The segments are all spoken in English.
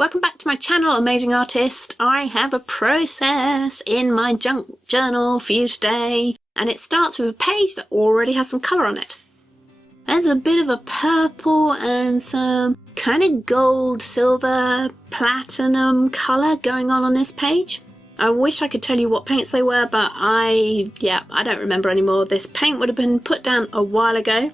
Welcome back to my channel, Amazing Artist. I have a process in my junk journal for you today, and it starts with a page that already has some colour on it. There's a bit of a purple and some kind of gold, silver, platinum colour going on this page. I wish I could tell you what paints they were, but I don't remember anymore. This paint would have been put down a while ago.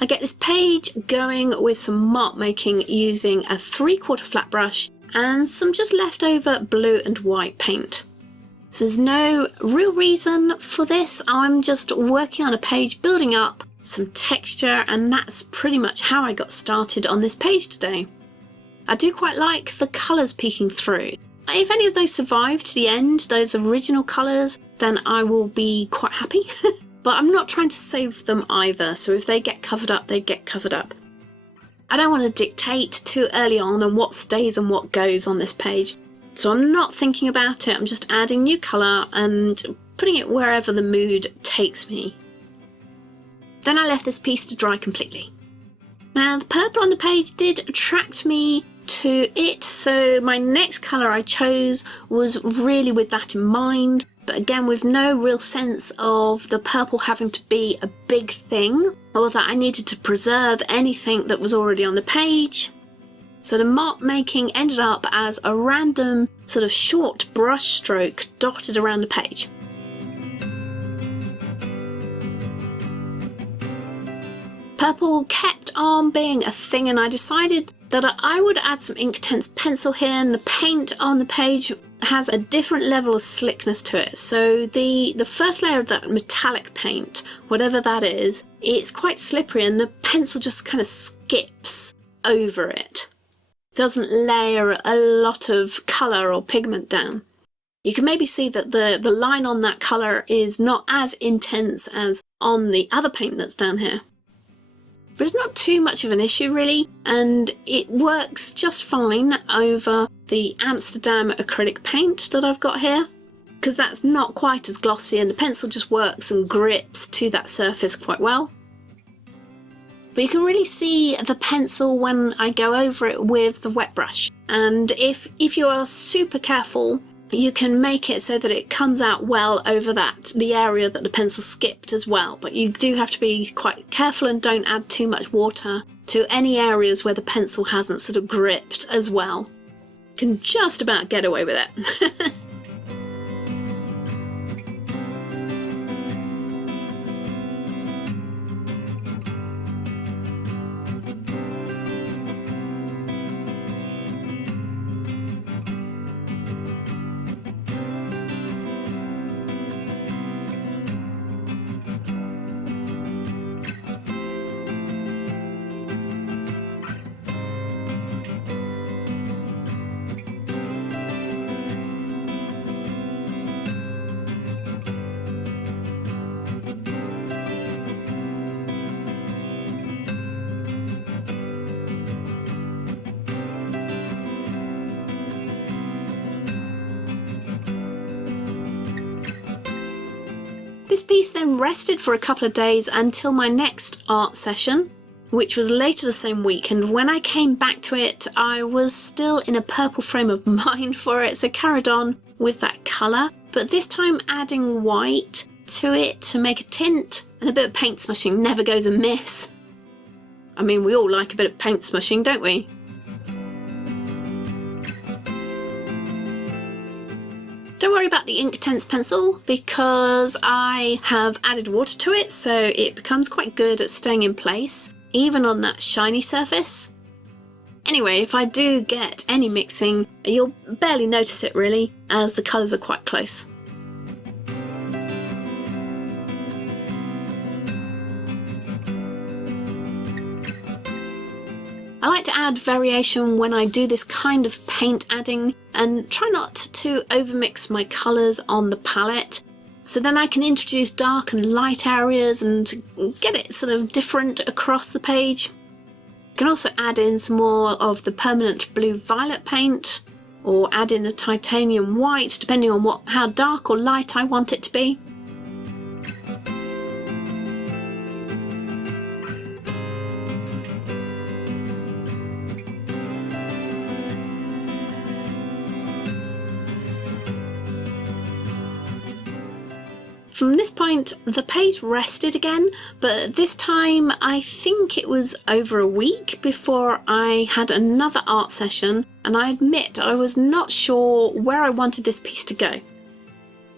I get this page going with some mark making using a 3/4 flat brush and some just leftover blue and white paint. So there's no real reason for this. I'm just working on a page, building up some texture, and that's pretty much how I got started on this page today. I do quite like the colours peeking through. If any of those survive to the end, those original colours, then I will be quite happy. But I'm not trying to save them either, so if they get covered up, they get covered up. I don't want to dictate too early on what stays and what goes on this page, so I'm not thinking about it. I'm just adding new colour and putting it wherever the mood takes me. Then I left this piece to dry completely. Now the purple on the page did attract me to it, so my next colour I chose was really with that in mind. But again, with no real sense of the purple having to be a big thing, or that I needed to preserve anything that was already on the page. So the mark making ended up as a random sort of short brush stroke dotted around the page. Purple kept on being a thing, and I decided that I would add some Inktense pencil here, and the paint on the page has a different level of slickness to it. So the first layer of that metallic paint, whatever that is, it's quite slippery and the pencil just kind of skips over it. Doesn't layer a lot of colour or pigment down. You can maybe see that the line on that colour is not as intense as on the other paint that's down here. But it's not too much of an issue really, and it works just fine over the Amsterdam Acrylic Paint that I've got here, because that's not quite as glossy and the pencil just works and grips to that surface quite well. But you can really see the pencil when I go over it with the wet brush, and if you are super careful, you can make it so that it comes out well over the area that the pencil skipped as well. But you do have to be quite careful and don't add too much water to any areas where the pencil hasn't sort of gripped as well. You can just about get away with it. This piece then rested for a couple of days until my next art session, which was later the same week, and when I came back to it I was still in a purple frame of mind for it, so carried on with that colour, but this time adding white to it to make a tint, and a bit of paint smushing never goes amiss. I mean, we all like a bit of paint smushing, don't we? Don't worry about the Inktense pencil because I have added water to it, so it becomes quite good at staying in place, even on that shiny surface. Anyway, if I do get any mixing, you'll barely notice it really, as the colours are quite close. I like to add variation when I do this kind of paint adding and try not to overmix my colours on the palette, so then I can introduce dark and light areas and get it sort of different across the page. I can also add in some more of the permanent blue-violet paint, or add in a titanium white depending on how dark or light I want it to be. From this point, the page rested again, but this time I think it was over a week before I had another art session, and I admit I was not sure where I wanted this piece to go.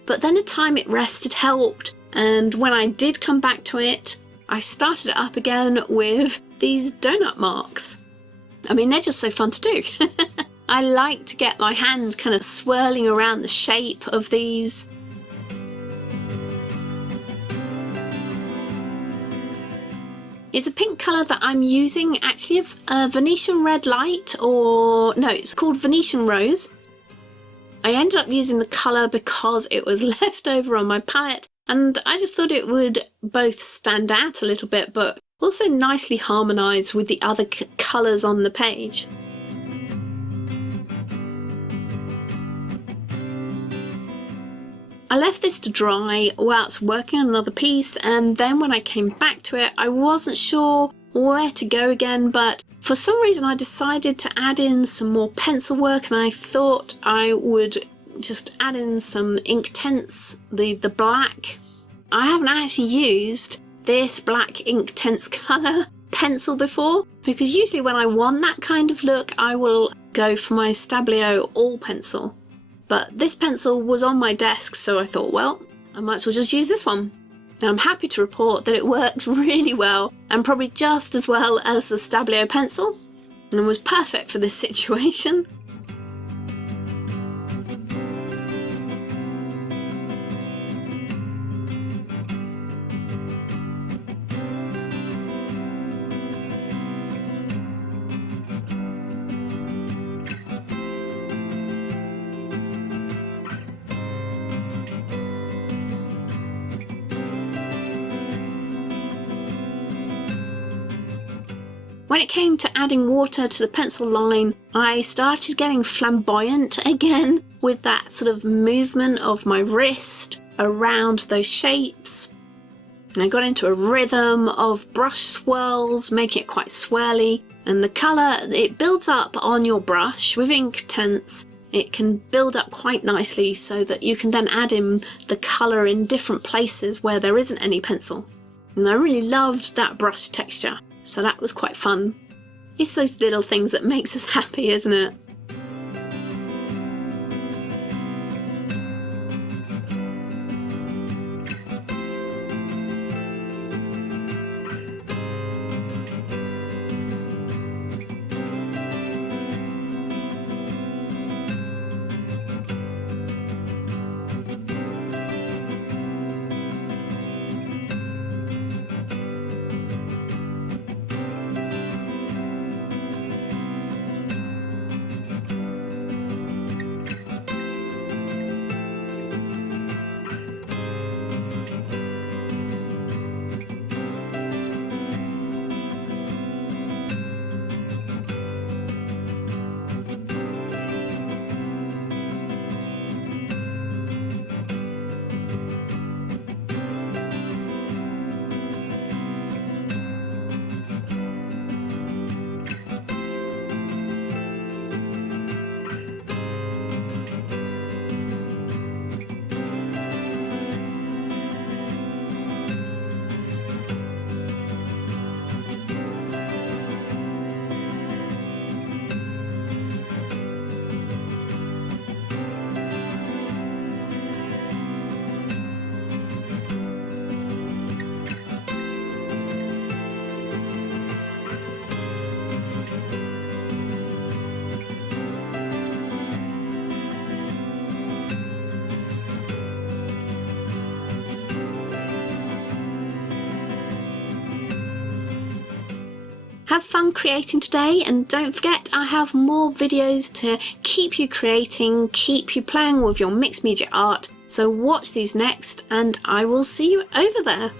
But then the time it rested helped, and when I did come back to it, I started it up again with these donut marks. I mean, they're just so fun to do. I like to get my hand kind of swirling around the shape of these. It's a pink colour that I'm using, actually a Venetian red light, or no, it's called Venetian rose. I ended up using the colour because it was left over on my palette, and I just thought it would both stand out a little bit but also nicely harmonise with the other colours on the page. I left this to dry whilst working on another piece, and then when I came back to it I wasn't sure where to go again, but for some reason I decided to add in some more pencil work, and I thought I would just add in some Inktense, the black. I haven't actually used this black Inktense colour pencil before, because usually when I want that kind of look I will go for my Stabilo all pencil. But this pencil was on my desk, so I thought, well, I might as well just use this one. Now I'm happy to report that it worked really well, and probably just as well as the Stabilo pencil, and it was perfect for this situation. When it came to adding water to the pencil line, I started getting flamboyant again with that sort of movement of my wrist around those shapes. And I got into a rhythm of brush swirls, making it quite swirly, and the colour, it builds up on your brush with Inktense. It can build up quite nicely so that you can then add in the colour in different places where there isn't any pencil. And I really loved that brush texture. So that was quite fun. It's those little things that makes us happy, isn't it? Have fun creating today, and don't forget I have more videos to keep you creating, keep you playing with your mixed media art. So watch these next, and I will see you over there.